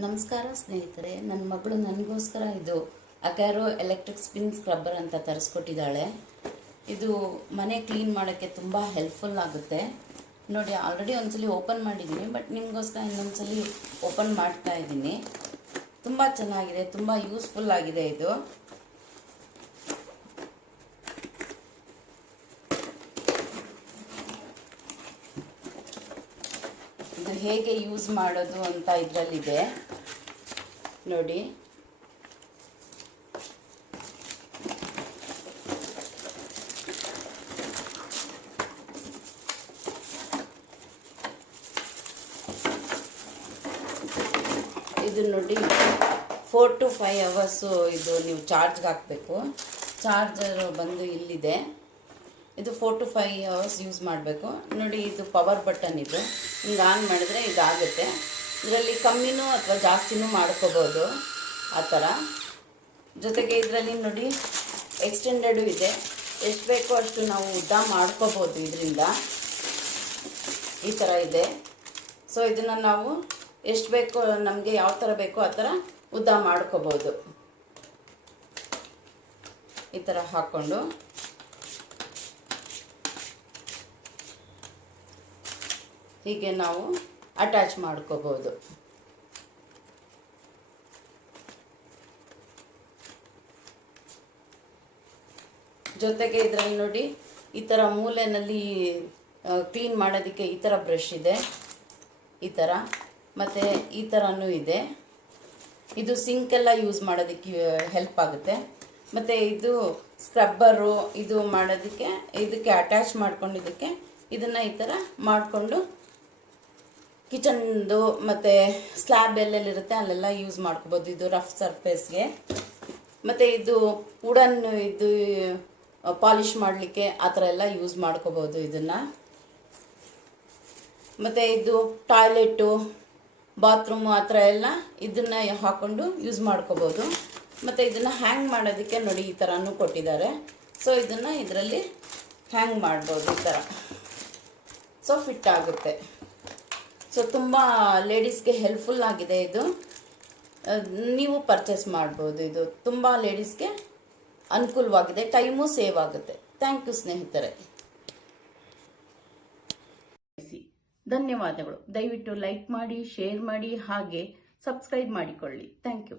ನಮಸ್ಕಾರ ಸ್ನೇಹಿತರೆ, ನನ್ನ ಮಗಳು ನನಗೋಸ್ಕರ ಇದು ಅಕ್ಯಾರೋ ಎಲೆಕ್ಟ್ರಿಕ್ ಸ್ಪಿನ್ ಸ್ಕ್ರಬ್ಬರ್ ಅಂತ ತರಿಸ್ಕೊಟ್ಟಿದ್ದಾಳೆ. ಇದು ಮನೆ ಕ್ಲೀನ್ ಮಾಡೋಕ್ಕೆ ತುಂಬ ಹೆಲ್ಪ್ಫುಲ್ ಆಗುತ್ತೆ. ನೋಡಿ, ಆಲ್ರೆಡಿ ಒಂದ್ಸಲಿ ಓಪನ್ ಮಾಡಿದ್ದೀನಿ, ಬಟ್ ನಿಮಗೋಸ್ಕರ ಇನ್ನೊಂದ್ಸಲಿ ಓಪನ್ ಮಾಡ್ತಾ ಇದ್ದೀನಿ. ತುಂಬ ಚೆನ್ನಾಗಿದೆ, ತುಂಬ ಯೂಸ್ಫುಲ್ ಆಗಿದೆ ಇದು. ಇದು ಹೇಗೆ ಯೂಸ್ ಮಾಡೋದು ಅಂತ ಇದರಲ್ಲಿದೆ ನೋಡಿ. ಇದು ನೋಡಿ, 4 to 5 hours ಇದು ನೀವು ಚಾರ್ಜ್ಗೆ ಹಾಕಬೇಕು. ಚಾರ್ಜರ್ ಬಂದು ಇಲ್ಲಿದೆ. ಇದು 4 to 5 hours ಯೂಸ್ ಮಾಡಬೇಕು. ನೋಡಿ, ಇದು ಪವರ್ ಬಟನ್. ಇದು ಹಿಂಗೆ ಆನ್ ಮಾಡಿದ್ರೆ ಇದಾಗುತ್ತೆ. ಇದರಲ್ಲಿ ಕಮ್ಮಿನೂ ಅಥವಾ ಜಾಸ್ತಿನೂ ಮಾಡ್ಕೋಬೋದು, ಆ ಥರ. ಜೊತೆಗೆ ಇದರಲ್ಲಿ ನೋಡಿ, ಎಕ್ಸ್ಟೆಂಡೆಡು ಇದೆ. ಎಷ್ಟು ಬೇಕೋ ಅಷ್ಟು ನಾವು ಉದ್ದ ಮಾಡ್ಕೋಬೋದು ಇದರಿಂದ. ಈ ಥರ ಇದೆ. ಸೊ ಇದನ್ನು ನಾವು ಎಷ್ಟು ಬೇಕೋ, ನಮಗೆ ಯಾವ ಥರ ಬೇಕೋ ಆ ಥರ ಉದ್ದ ಮಾಡ್ಕೋಬೋದು. ಈ ಥರ ಹಾಕ್ಕೊಂಡು ಹೀಗೆ ನಾವು ಅಟ್ಯಾಚ್ ಮಾಡ್ಕೋಬೋದು. ಜೊತೆಗೆ ಇದರಲ್ಲಿ ನೋಡಿ, ಈ ಥರ ಮೂಲೆಯಲ್ಲಿ ಕ್ಲೀನ್ ಮಾಡೋದಕ್ಕೆ ಈ ಥರ ಬ್ರಷ್ ಇದೆ, ಈ ಥರ. ಮತ್ತು ಈ ಥರನೂ ಇದೆ. ಇದು ಸಿಂಕೆಲ್ಲ ಯೂಸ್ ಮಾಡೋದಕ್ಕೆ ಹೆಲ್ಪ್ ಆಗುತ್ತೆ. ಮತ್ತು ಇದು ಸ್ಕ್ರಬ್ಬರು ಇದು ಮಾಡೋದಕ್ಕೆ, ಇದಕ್ಕೆ ಅಟ್ಯಾಚ್ ಮಾಡ್ಕೊಂಡಿದ್ದಕ್ಕೆ ಇದನ್ನು ಈ ಥರ ಮಾಡಿಕೊಂಡು ಕಿಚನ್ದು ಮತ್ತು ಸ್ಲ್ಯಾಬ್ ಎಲ್ಲೆಲ್ಲಿರುತ್ತೆ ಅಲ್ಲೆಲ್ಲ ಯೂಸ್ ಮಾಡ್ಕೋಬೋದು. ಇದು ರಫ್ ಸರ್ಫೇಸ್ಗೆ. ಮತ್ತು ಇದು ವುಡನ್ ಇದು ಪಾಲಿಷ್ ಮಾಡಲಿಕ್ಕೆ ಆ ಥರ ಎಲ್ಲ ಯೂಸ್ ಮಾಡ್ಕೋಬೋದು ಇದನ್ನು. ಮತ್ತು ಇದು ಟಾಯ್ಲೆಟು, ಬಾತ್ರೂಮು ಆ ಥರ ಎಲ್ಲ ಇದನ್ನು ಹಾಕ್ಕೊಂಡು ಯೂಸ್ ಮಾಡ್ಕೋಬೋದು. ಮತ್ತು ಇದನ್ನು ಹ್ಯಾಂಗ್ ಮಾಡೋದಕ್ಕೆ ನೋಡಿ ಈ ಥರನೂ ಕೊಟ್ಟಿದ್ದಾರೆ. ಸೊ ಇದನ್ನು ಇದರಲ್ಲಿ ಹ್ಯಾಂಗ್ ಮಾಡ್ಬೋದು ಈ ಥರ. ಸೊ ಫಿಟ್ ಆಗುತ್ತೆ. ಸೊ ತುಂಬ ಲೇಡೀಸ್ಗೆ ಹೆಲ್ಪ್ಫುಲ್ ಆಗಿದೆ ಇದು. ನೀವು ಪರ್ಚೇಸ್ ಮಾಡ್ಬೋದು. ಇದು ತುಂಬ ಲೇಡೀಸ್ಗೆ ಅನುಕೂಲವಾಗಿದೆ, ಟೈಮು ಸೇವ್ ಆಗುತ್ತೆ. ಥ್ಯಾಂಕ್ ಯು ಸ್ನೇಹಿತರೆ. ಧನ್ಯವಾದಗಳು. ದಯವಿಟ್ಟು ಲೈಕ್ ಮಾಡಿ, ಶೇರ್ ಮಾಡಿ, ಹಾಗೆ ಸಬ್ಸ್ಕ್ರೈಬ್ ಮಾಡಿಕೊಳ್ಳಿ. Thank you.